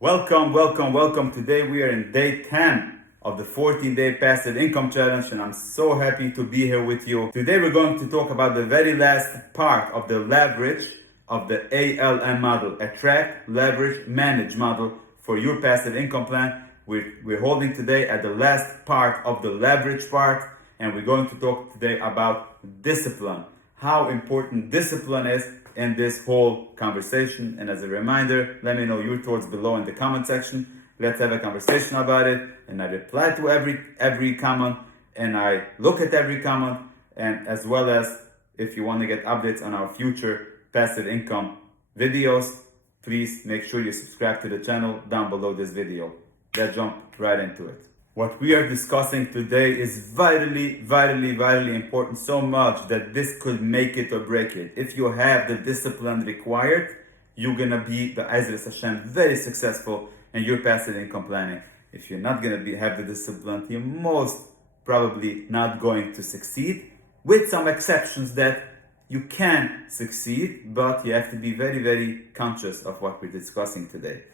Welcome. Today we are in day 10 of the 14-day passive income challenge, and I'm so happy to be here with you. Today we're going to talk about the very last part of the leverage of the ALM model, attract, leverage, manage model for your passive income plan. We're holding today at the last part of the leverage part, and we're going to talk today about discipline, how important discipline is in this whole conversation. And as a reminder, let me know your thoughts below in the comment section. Let's have a conversation about it, and I reply to every comment, and I look at every comment, and as well as if you want to get updates on our future passive income videos, please make sure you subscribe to the channel down below this video. Let's jump right into it. What we are discussing today is vitally important, so much that this could make it or break it. If you have the discipline required, you're gonna be, Be'ezras Hashem, very successful in your passive income planning. If you're not gonna have the discipline, you're most probably not going to succeed, with some exceptions that you can succeed, but you have to be very conscious of what we're discussing today.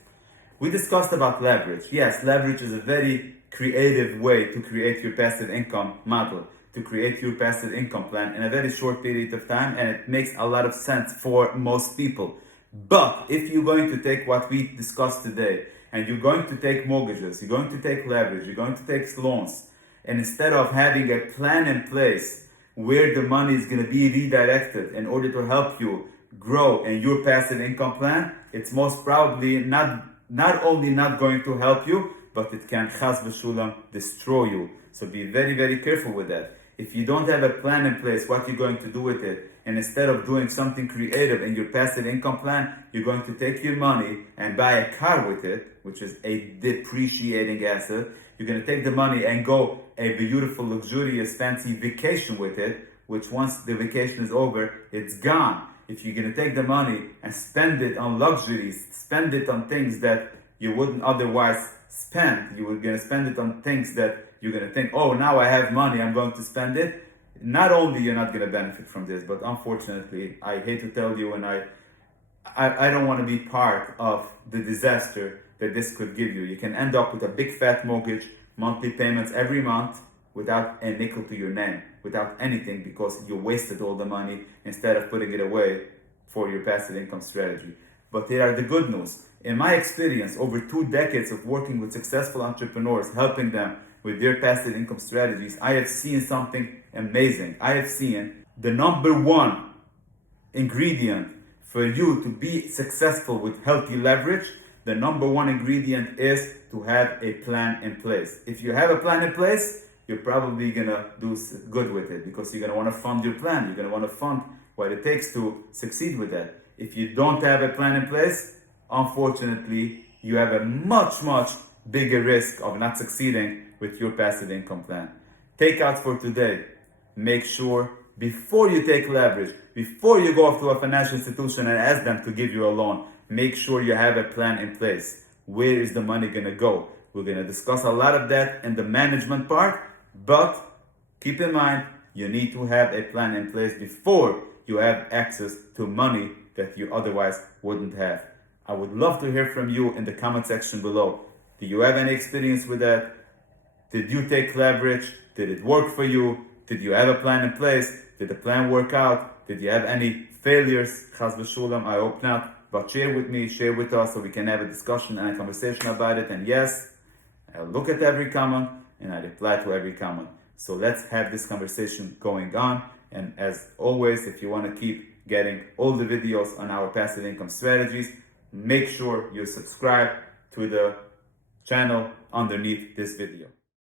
We discussed about leverage. Yes, leverage is a very creative way to create your passive income model, to create your passive income plan in a very short period of time, and it makes a lot of sense for most people. But if you're going to take what we discussed today, and you're going to take mortgages, you're going to take leverage, you're going to take loans, and instead of having a plan in place where the money is going to be redirected in order to help you grow in your passive income plan, it's most probably not only not going to help you, but it can chas v'shulam destroy you. So be very careful with that. If you don't have a plan in place, what you're going to do with it, and instead of doing something creative in your passive income plan, you're going to take your money and buy a car with it, which is a depreciating asset. You're going to take the money and go a beautiful, luxurious, fancy vacation with it, which once the vacation is over, it's gone. If you're going to take the money and spend it on luxuries, spend it on things that you wouldn't otherwise spend, you were going to spend it on things that you're going to think, oh, now I have money, I'm going to spend it. Not only you're not going to benefit from this, but unfortunately, I hate to tell you, and I don't want to be part of the disaster that this could give you. You can end up with a big fat mortgage, monthly payments every month, without a nickel to your name, without anything, because you wasted all the money instead of putting it away for your passive income strategy. But here are the good news. In my experience, over 2 decades of working with successful entrepreneurs, helping them with their passive income strategies, I have seen something amazing. I have seen the number one ingredient for you to be successful with healthy leverage. The number one ingredient is to have a plan in place. If you have a plan in place, you're probably gonna do good with it, because you're gonna want to fund your plan. You're gonna want to fund what it takes to succeed with that. If you don't have a plan in place, unfortunately, you have a much bigger risk of not succeeding with your passive income plan. Takeouts for today: make sure before you take leverage, before you go off to a financial institution and ask them to give you a loan, make sure you have a plan in place. Where is the money gonna go? We're gonna discuss a lot of that in the management part, but keep in mind, you need to have a plan in place before you have access to money that you otherwise wouldn't have. I would love to hear from you in the comment section below. Do you have any experience with that? Did you take leverage? Did it work for you? Did you have a plan in place? Did the plan work out? Did you have any failures? Chas v'shulam, I hope not. But share with me, share with us, so we can have a discussion and a conversation about it. And yes, I look at every comment and I reply to every comment. So let's have this conversation going on. And as always, if you want to keep getting all the videos on our passive income strategies, make sure you subscribe to the channel underneath this video.